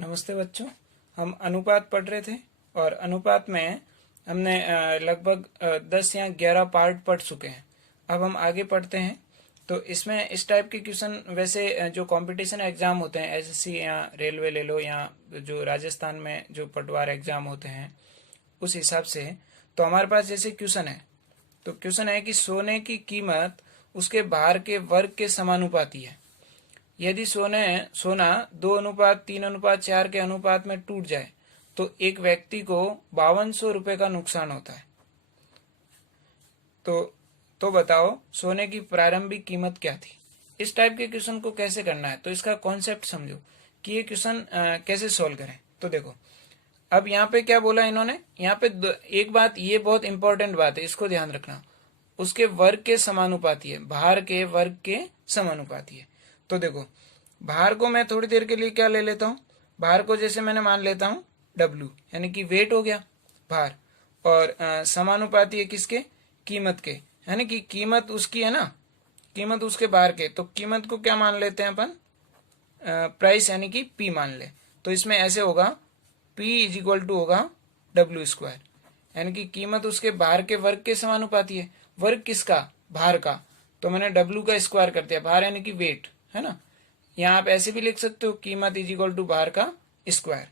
नमस्ते बच्चों। हम अनुपात पढ़ रहे थे और अनुपात में हमने लगभग 10 या 11 पार्ट पढ़ चुके हैं। अब हम आगे पढ़ते हैं। तो इसमें इस टाइप के क्वेश्चन वैसे जो कंपटीशन एग्जाम होते हैं, एसएससी या रेलवे ले लो या जो राजस्थान में जो पटवार एग्जाम होते हैं उस हिसाब से, तो हमारे पास जैसे क्वेश्चन है, तो क्वेश्चन है कि सोने की कीमत उसके भार के वर्ग के समानुपाती है। यदि सोना 2:3:4 के अनुपात में टूट जाए तो एक व्यक्ति को 5200 रुपए का नुकसान होता है। तो बताओ सोने की प्रारंभिक कीमत क्या थी। इस टाइप के क्वेश्चन को कैसे करना है, तो इसका कॉन्सेप्ट समझो कि ये क्वेश्चन कैसे सॉल्व करें। तो देखो, अब यहाँ पे क्या बोला इन्होंने, यहाँ पे एक बात, ये बहुत इंपॉर्टेंट बात है, इसको ध्यान रखना। उसके वर्ग के समानुपाती है, भार के वर्ग के समानुपाती है। तो देखो, भार को मैं थोड़ी देर के लिए क्या ले लेता हूं, भार को जैसे मैंने मान लेता हूं W, यानी कि वेट हो गया भार, और समानुपाती है किसके, कीमत के, यानी कि कीमत उसकी है ना, कीमत उसके भार के। तो कीमत को क्या मान लेते हैं अपन, प्राइस, यानी कि P मान ले। तो इसमें ऐसे होगा P = होगा W², यानी कि कीमत उसके भार के वर्ग के समानुपाती है। वर्ग किसका, भार का, तो मैंने W का स्क्वायर कर दिया, भार यानी कि वेट है ना। यहाँ आप ऐसे भी लिख सकते हो, कीमत = भार का स्क्वायर।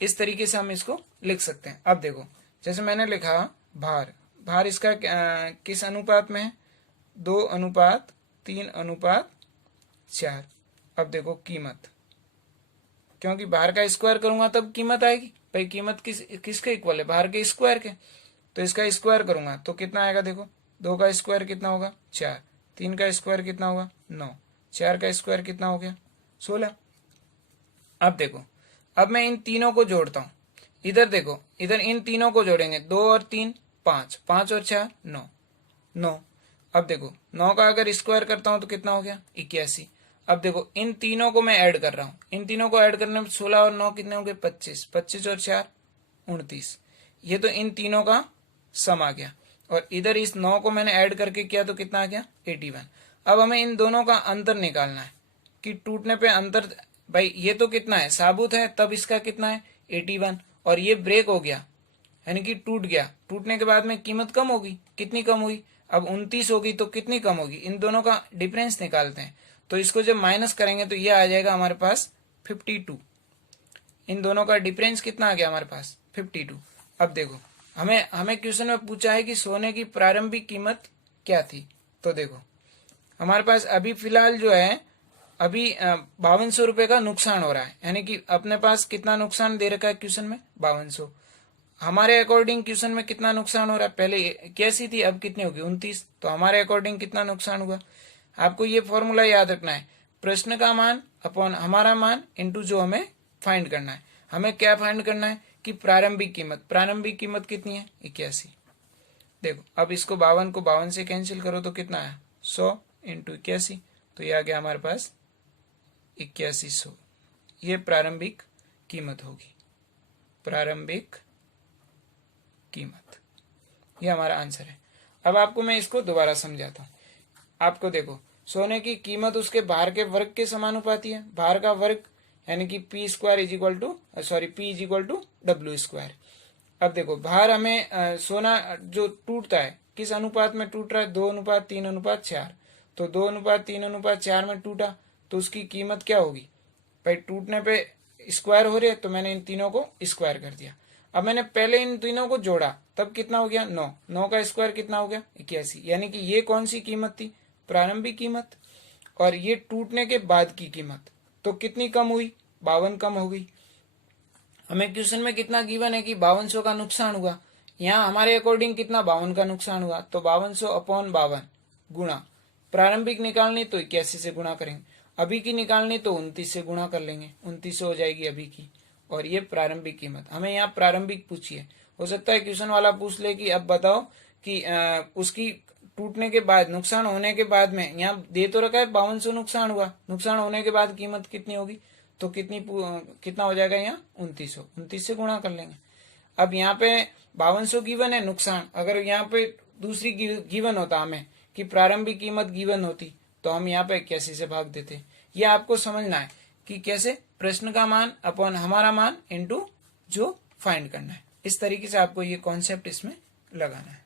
इस तरीके से हम इसको लिख सकते हैं। अब देखो, जैसे मैंने लिखा भार इसका किस अनुपात में है, 2:3:4। अब देखो कीमत, क्योंकि भार का स्क्वायर करूंगा तब कीमत आएगी भाई। कीमत किसके इक्वल है, भार के स्क्वायर के। तो इसका स्क्वायर करूंगा तो कितना आएगा, देखो 2 का स्क्वायर कितना होगा 4, 3 का स्क्वायर कितना होगा 9, 4 का स्क्वायर कितना हो गया 16। अब देखो, अब मैं इन तीनों को जोड़ता हूं। इधर देखो, इधर इन तीनों को जोड़ेंगे, 2 और 3 5, 5 और 4 9, 9। अब देखो 9 का अगर स्क्वायर करता हूं तो कितना हो गया 81। अब देखो इन तीनों को मैं ऐड कर रहा हूं, इन तीनों को ऐड करने में 16 और 9 कितने हो गए 25, 25 और 4 29। ये तो इन तीनों का सम आ गया, और इधर इस 9 को मैंने ऐड करके किया तो कितना आ गया 81। अब हमें इन दोनों का अंतर निकालना है कि टूटने पे अंतर, भाई ये तो कितना है, साबुत है, तब इसका कितना है 81, और ये ब्रेक हो गया यानी कि टूट गया। टूटने के बाद में कीमत कम होगी, कितनी कम हुई, अब 29 होगी, तो कितनी कम होगी, इन दोनों का डिफरेंस निकालते हैं। तो इसको जब माइनस करेंगे तो ये आ जाएगा हमारे पास 52। इन दोनों का डिफरेंस कितना आ गया हमारे पास 52। अब देखो, हमें क्वेश्चन में पूछा है कि सोने की प्रारंभिक कीमत क्या थी। तो देखो हमारे पास अभी फिलहाल जो है, अभी 5200 रुपए का नुकसान हो रहा है, यानी कि अपने पास कितना नुकसान दे रखा है क्वेश्चन में 5200। हमारे अकॉर्डिंग क्वेश्चन में कितना नुकसान हो रहा है, पहले कैसी थी अब कितनी होगी 29, तो हमारे अकॉर्डिंग कितना नुकसान हुआ। आपको ये फॉर्मूला याद रखना है, प्रश्न का मान अपॉन हमारा मान इंटू जो हमें फाइंड करना है। हमें क्या फाइंड करना है कि प्रारंभिक कीमत कितनी है 81। देखो अब इसको 52 को 52 से कैंसिल करो तो कितना आया 100 × 81, तो ये आ गया हमारे पास 8100। ये प्रारंभिक कीमत होगी, प्रारंभिक कीमत, ये हमारा आंसर है। अब आपको मैं इसको दोबारा समझाता हूं। आपको देखो, सोने की कीमत उसके भार के वर्ग के समानुपाती है, भार का वर्ग यानी कि P² = W²। अब देखो भार हमें सोना जो टूटता है किस अनुपात में टूट रहा है, 2:3:4। तो 2:3:4 में टूटा तो उसकी कीमत क्या होगी भाई, टूटने पे स्क्वायर हो रहे हैं, तो मैंने इन तीनों को स्क्वायर कर दिया। अब मैंने पहले इन तीनों को जोड़ा तब कितना हो गया 9, 9 का स्क्वायर कितना हो गया 81, यानी कि ये कौन सी कीमत थी, प्रारंभिक कीमत। और ये टूटने के बाद की कीमत, तो कितनी कम हुई 52 कम हो गई। हमें क्वेश्चन में कितना गिवन है कि 5200 का नुकसान हुआ, यहाँ हमारे अकॉर्डिंग कितना 52 का नुकसान हुआ, तो 5200 अपॉन 52 गुणा, प्रारंभिक निकालनी तो 81 से गुणा करेंगे, अभी की निकालनी तो 29 से गुणा कर लेंगे, 2900 हो जाएगी अभी की, और ये प्रारंभिक कीमत। हमें यहाँ प्रारंभिक पूछिए, हो सकता है क्वेश्चन वाला पूछ ले कि अब बताओ कि उसकी टूटने के बाद, नुकसान होने के बाद में, यहाँ दे तो रखा है 5200 नुकसान हुआ, नुकसान होने के बाद कीमत कितनी होगी, तो कितना हो जाएगा यहाँ 2900, 29 से गुणा कर लेंगे। अब यहाँ पे 5200 गिवन है नुकसान, अगर यहाँ पे दूसरी गिवन होता हमें कि प्रारंभिक कीमत गिवन होती तो हम यहाँ पे 81 से भाग देते। ये आपको समझना है कि कैसे प्रश्न का मान अपॉन हमारा मान इनटू जो फाइंड करना है। इस तरीके से आपको ये कॉन्सेप्ट इसमें लगाना है।